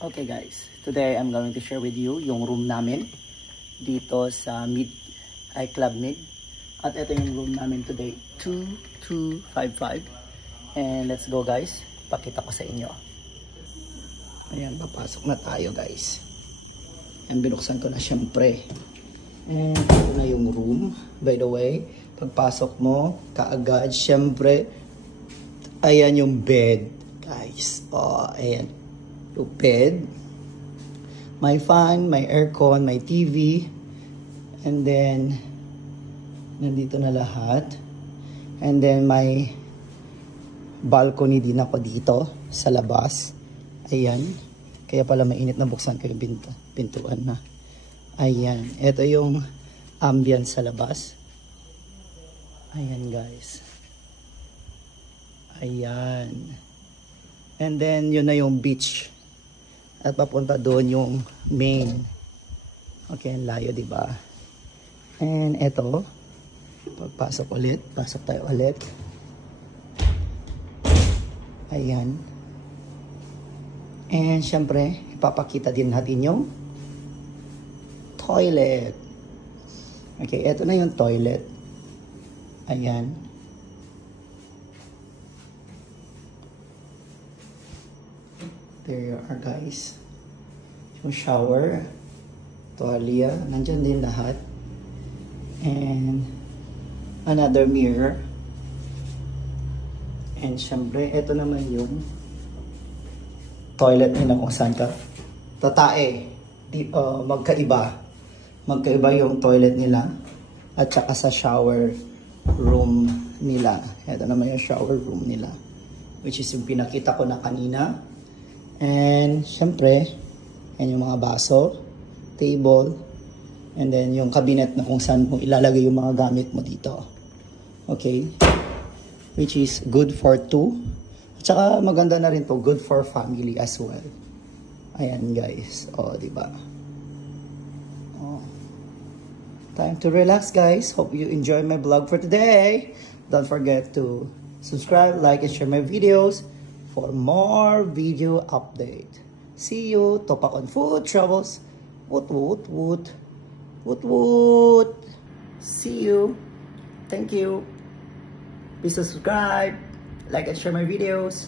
Okay guys, today I'm going to share with you yung room namin dito sa Club Mid. At ito yung room namin today, 2255. And let's go guys, pakita ko sa inyo. Ayan, papasok na tayo guys. Ayan, binuksan ko na syempre. And ito na yung room. By the way, pagpasok mo, kaagad, syempre, ayan yung bed guys. Oh, ayan. Yung bed. My fan, my aircon, my TV. And then, nandito na lahat. And then, my balcony din ako dito sa labas. Ayan. Kaya pala mainit na buksan ko yung pintuan na. Ayan. Ito yung ambience sa labas. Ayan guys. Ayan. And then, yun na yung beach. At papunta doon yung main. Okay, ang layo, diba? And ito. Pagpasok ulit. Pasok tayo ulit. Ayan. And syempre, ipapakita din natin yung toilet. Okay, ito na yung toilet. Ayan. There you are guys. Yung shower, tuwalya, nandyan din lahat. And another mirror. And syempre, ito naman yung toilet nila kung saan ka tatae. Magkaiba. Magkaiba yung toilet nila. At saka sa shower room nila. Ito naman yung shower room nila. Which is yung pinakita ko na kanina. And syempre, yan yung mga baso, table, and then yung cabinet na kung saan mo ilalagay yung mga gamit mo dito. Okay? Which is good for 2. At saka maganda na rin to, good for family as well. Ayan guys. O, diba? Oh. Time to relax guys. Hope you enjoy my vlog for today. Don't forget to subscribe, like, and share my videos for more video update. See you. Topak on food travels. Woot woot woot. Woot woot. See you. Thank you. Please subscribe, like, and share my videos.